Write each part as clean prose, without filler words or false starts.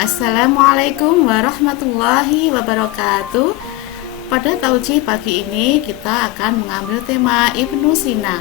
Assalamualaikum warahmatullahi wabarakatuh. Pada tauji pagi ini kita akan mengambil tema Ibnu Sina.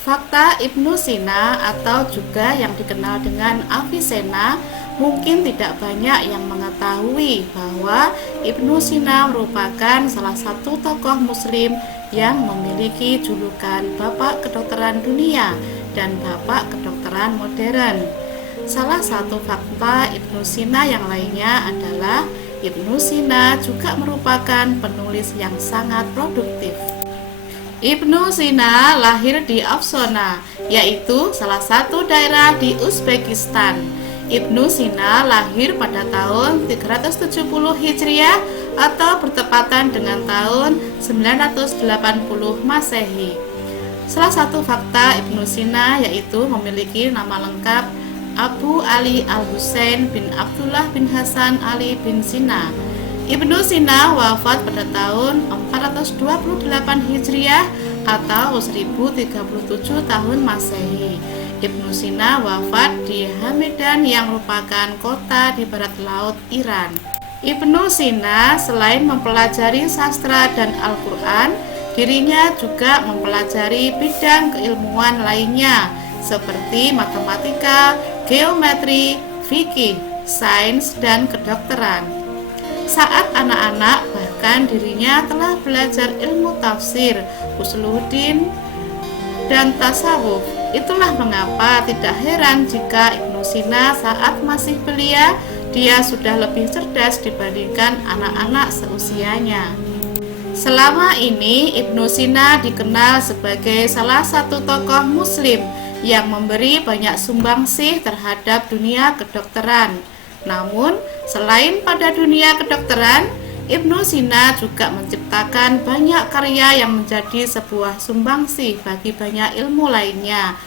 Fakta Ibnu Sina atau juga yang dikenal dengan Avicenna, mungkin tidak banyak yang mengetahui bahwa Ibnu Sina merupakan salah satu tokoh muslim yang memiliki julukan Bapak Kedokteran Dunia dan Bapak Kedokteran Modern. Salah satu fakta Ibnu Sina yang lainnya adalah Ibnu Sina juga merupakan penulis yang sangat produktif. Ibnu Sina lahir di Afsona, yaitu salah satu daerah di Uzbekistan. Ibnu Sina lahir pada tahun 370 Hijriah atau bertepatan dengan tahun 980 Masehi. Salah satu fakta Ibnu Sina yaitu memiliki nama lengkap Abu Ali Al-Husain bin Abdullah bin Hasan Ali bin Sina. Ibnu Sina wafat pada tahun 428 Hijriah atau 1037 tahun Masehi. Ibnu Sina wafat di Hamedan yang merupakan kota di barat laut Iran. Ibnu Sina selain mempelajari sastra dan Al-Quran, dirinya juga mempelajari bidang keilmuan lainnya seperti matematika, geometri, fikih, sains, dan kedokteran. Saat anak-anak, bahkan dirinya telah belajar ilmu tafsir, usuluddin, dan tasawuf. Itulah mengapa tidak heran jika Ibnu Sina saat masih belia, dia sudah lebih cerdas dibandingkan anak-anak seusianya. Selama ini, Ibnu Sina dikenal sebagai salah satu tokoh muslim yang memberi banyak sumbangsih terhadap dunia kedokteran. Namun, selain pada dunia kedokteran, Ibnu Sina juga menciptakan banyak karya yang menjadi sebuah sumbangsih bagi banyak ilmu lainnya.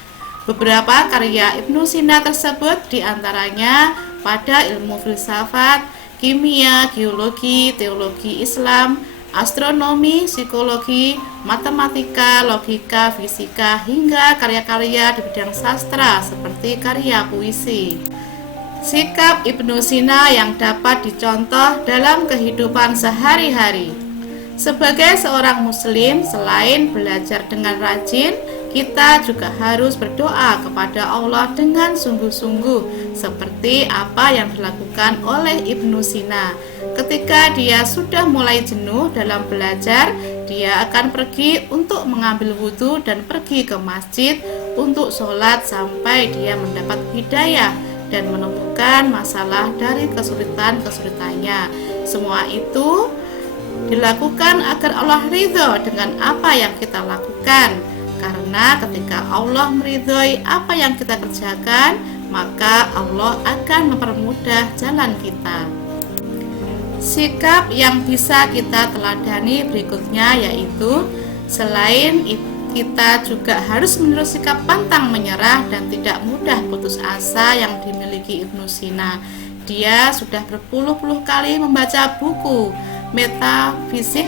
Beberapa karya Ibnu Sina tersebut diantaranya pada ilmu filsafat, kimia, geologi, teologi Islam, astronomi, psikologi, matematika, logika, fisika, hingga karya-karya di bidang sastra seperti karya puisi. Sikap Ibnu Sina yang dapat dicontoh dalam kehidupan sehari-hari. Sebagai seorang muslim, selain belajar dengan rajin, kita juga harus berdoa kepada Allah dengan sungguh-sungguh seperti apa yang dilakukan oleh Ibnu Sina. Ketika dia sudah mulai jenuh dalam belajar, dia akan pergi untuk mengambil wudhu dan pergi ke masjid untuk sholat sampai dia mendapat hidayah dan menemukan masalah dari kesulitan-kesulitannya. Semua itu dilakukan agar Allah ridho dengan apa yang kita lakukan. Karena ketika Allah meridhoi apa yang kita kerjakan, maka Allah akan mempermudah jalan kita. Sikap yang bisa kita teladani berikutnya yaitu selain kita juga harus meniru sikap pantang menyerah dan tidak mudah putus asa yang dimiliki Ibnu Sina. Dia sudah berpuluh-puluh kali membaca buku metafisik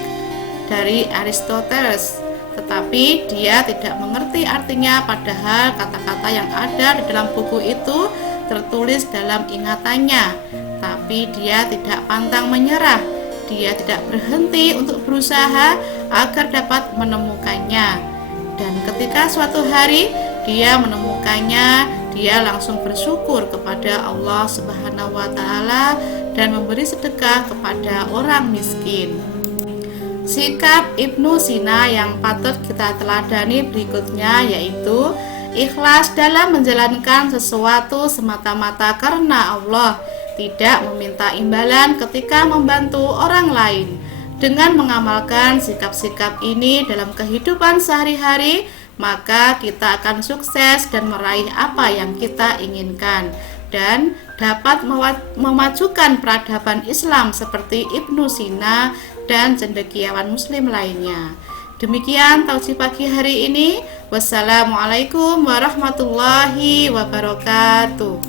dari Aristoteles, tetapi dia tidak mengerti artinya, padahal kata-kata yang ada di dalam buku itu tertulis dalam ingatannya. Tapi dia tidak pantang menyerah. Dia tidak berhenti untuk berusaha agar dapat menemukannya. Dan ketika suatu hari dia menemukannya, dia langsung bersyukur kepada Allah Subhanahu wa Ta'ala dan memberi sedekah kepada orang miskin. Sikap Ibnu Sina yang patut kita teladani berikutnya yaitu ikhlas dalam menjalankan sesuatu semata-mata karena Allah, tidak meminta imbalan ketika membantu orang lain. Dengan mengamalkan sikap-sikap ini dalam kehidupan sehari-hari, maka kita akan sukses dan meraih apa yang kita inginkan dan dapat memajukan peradaban Islam seperti Ibnu Sina dan cendekiawan muslim lainnya. Demikian tausiah pagi hari ini. Wassalamualaikum warahmatullahi wabarakatuh.